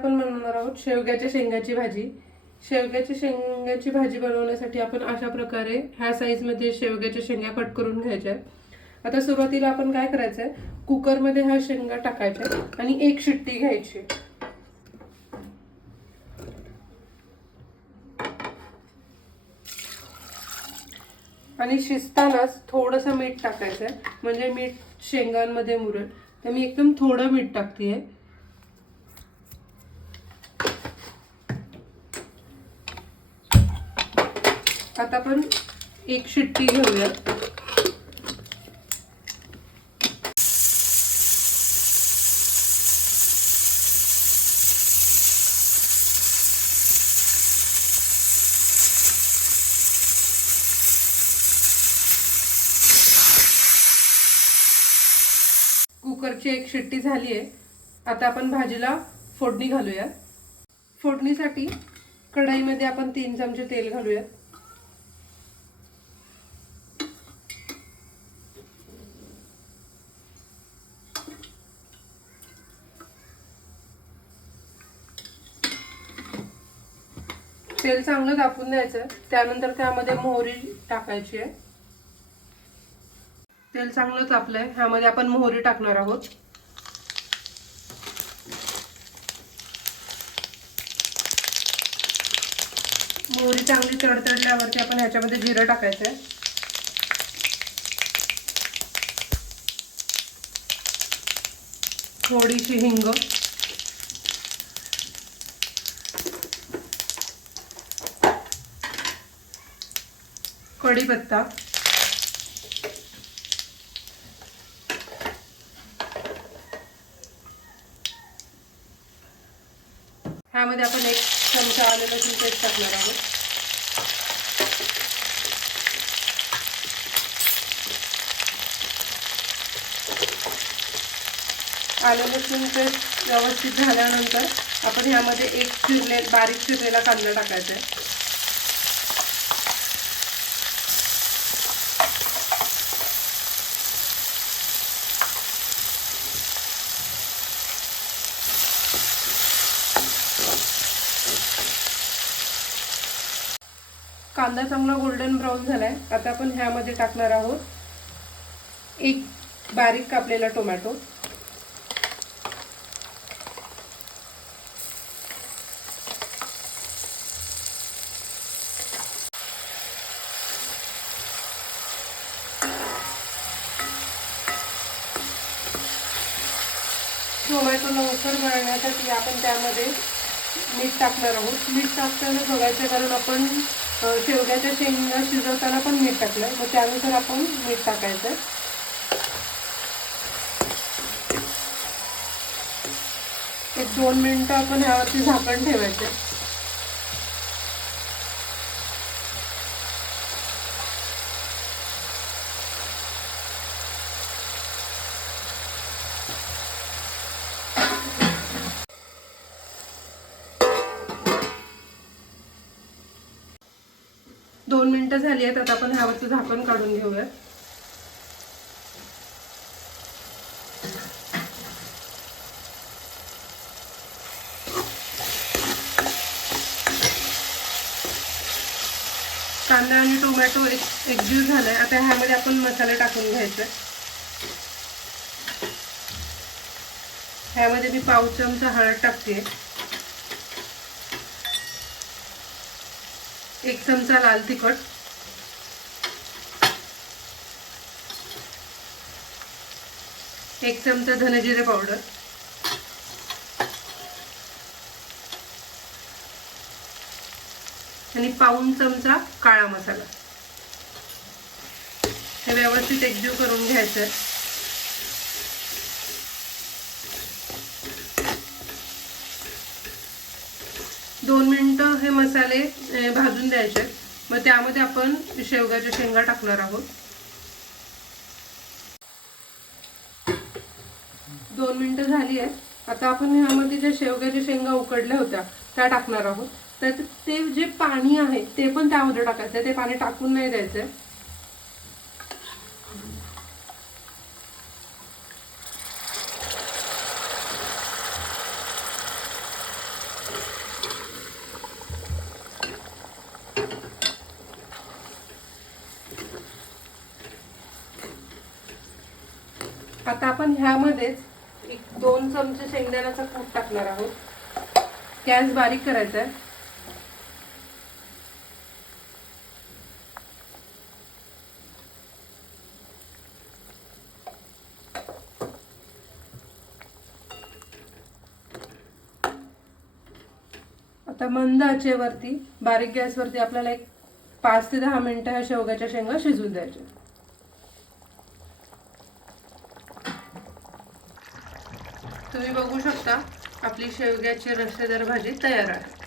आपण बनवणार आहोत शेवग्याच्या शेंगाची भाजी. शेवग्याच्या शेंगाची भाजी बनवण्यासाठी आपण अशा प्रकारे ह्या साईजमध्ये शेवग्याच्या शेंगा कट करून घ्यायच्या. आता सुरुवातीला आपण काय करायचंय, कुकरमध्ये ह्या शेंगा टाकायच्या आणि एक शिट्टी घ्यायची. आणि शिजतानाच थोडंसं मीठ टाकायचंय, म्हणजे मीठ शेंगांमध्ये मुरेल. तर मी एकदम थोडं मीठ टाकतेय. आता आपण एक शिट्टी घेऊया. कुकरची एक शिट्टी झाली आहे. आता आपण भाजीला फोडणी घालूया. फोडणीसाठी कढईमध्ये आपण 3 चमचे तेल घालूया. तेल चांगलं तापून द्यायचं. त्यानंतर त्यामध्ये मोहरी टाकायची आहे. तेल चांगलं तापलंय, ह्यामध्ये आपण मोहरी टाकणार आहोत. मोहरी चांगली तडतडल्यावरती आपण ह्याच्यामध्ये जिरं टाकायचं आहे. थोडीशी हिंग, कढीपत्ता, ह्यामध्ये आपण 1 चमचा आलं लसूण पेस्ट टाकणार आहोत. आलं लसूण पेस्ट व्यवस्थित झाल्यानंतर आपण ह्यामध्ये बारीक चिरलेला कांदा टाकायचा आहे. कांदा चांगला गोल्डन ब्राऊन झालाय. आता आपण ह्यामध्ये टाकणार आहोत 1 बारीक कापलेला टोमॅटो, टोमॅटो लवकर मळण्यासाठी आपण त्यामध्ये मीठ टाकणार आहोत. मीठ टाकताना बघायचं, कारण आपण शेवग्याच्या शेंगा शिजवताना पण मीठ टाकलं, मग त्यानुसार आपण मीठ टाकायचं. एक 2 मिनिटं आपण ह्यावरती झाकण ठेवायचं. दोन मिनिटं झाली आहेत. आता आपण ह्यावरचं झाकण काढून घेऊया. कांदा आणि टोमॅटो एकजीव झालाय. आता ह्यामध्ये आपण मसाले टाकून घ्यायचे. ह्यामध्ये मी पाव चमचा हळद टाकते, 1 चमचा लाल तिखट, 1 चमचा धने-जिरे पावडर, आणि पाऊण चमचा काळा मसाला. हे व्यवस्थित एकजीव करून घ्यायचं. 2 मिनिटं हे मसाले भाजून द्यायचे. मग त्यामध्ये आपण शेवग्याच्या शेंगा टाकणार आहोत. 2 मिनिटं झाली आहे. आता आपण ह्यामध्ये ज्या शेवग्याच्या शेंगा उकडल्या होत्या त्या टाकणार आहोत. तर ते जे पाणी आहे ते पण त्यामध्ये टाकायचं. ते पाणी टाकून नाही द्यायचं. आता आपण ह्यामध्येच 1-2 चमचे शेंगदाण्याचा कूट टाकणार आहोत. गॅस बारीक करायचा आहे. आता मंद आचेवरती बारीक गॅसवरती आपल्याला 5 ते 10 मिनिटं ह्या शेवग्याच्या शेंगा शिजून द्यायच्या. तुम्ही बघू शकता आपली शेवग्याची रस्सेदार भाजी तयार आहे.